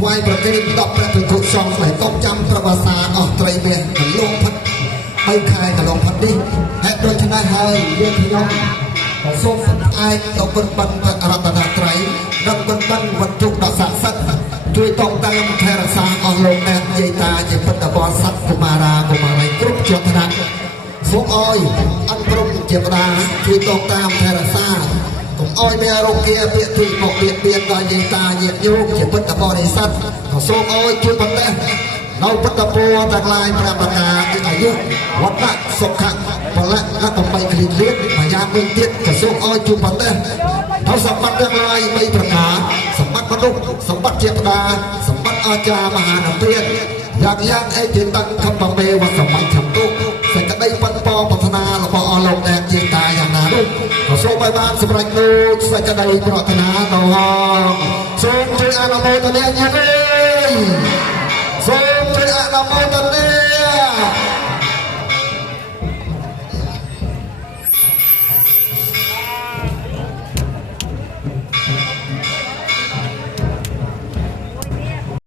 ថ្វាយប្រគេន10ព្រះភិក្ខុសង្ឃដែលតបចាំប្រវត្តិសាស្ត្រអស់ត្រីមាសកន្លងផុត3ខែកន្លងផុតនេះហេតុដូច្នេះហើយយើងខ្ញុំក៏សូមផ្អែកទៅគុណបិណ្ឌរតនត្រ័យនិងគុណបិណ្ឌវត្ថុដ៏ស័ក្តិសិទ្ធិជួយតបតាមថែរក្សាអស់លោកអ្នកយាយតាជាពុទ្ធបរិស័ទកុមារាកុមារីគ្រប់ជាន់ថ្នាក់សូមអោយអន្តរមជាបដាជួយតបតាមថែរក្សាកុំអោយមានរោគាពាក្យទីមកបៀតបៀនដល់យាយតាញាតិញោមជាពុទ្ធបរិស័ទក៏សូមអោយជួយបន្ទះនៅពុទ្ធពរទាំងឡាយព្រះប្រការគឺអាយុវណ្ណៈសុខៈពលៈและបំបីគ្លៀតគ្លៀតមួយយ៉ាងមួយទៀតក៏សូមអោយជួយបន្ទះនៅសម្បត្តិទាំងឡាយ3ប្រការសម្បត្តិមនុស្សសម្បត្តិជាបដាសម្បត្តិអាចារ្យមហានិព្វានយ៉ាងអេតិតੰខំបំពេវសម្បត្តិចំទុសេចក្តីប៉ុនប៉ប្រាថ្នារបស់អស់លោកអ្នកជាតាយ៉ាងណានោះក៏សូមឲ្យបានសម្រេចដូចសេចក្តីប្រាថ្នាទៅហងសូមជួយអនុមោទនាញាតិសូមជួយអនុមោទនា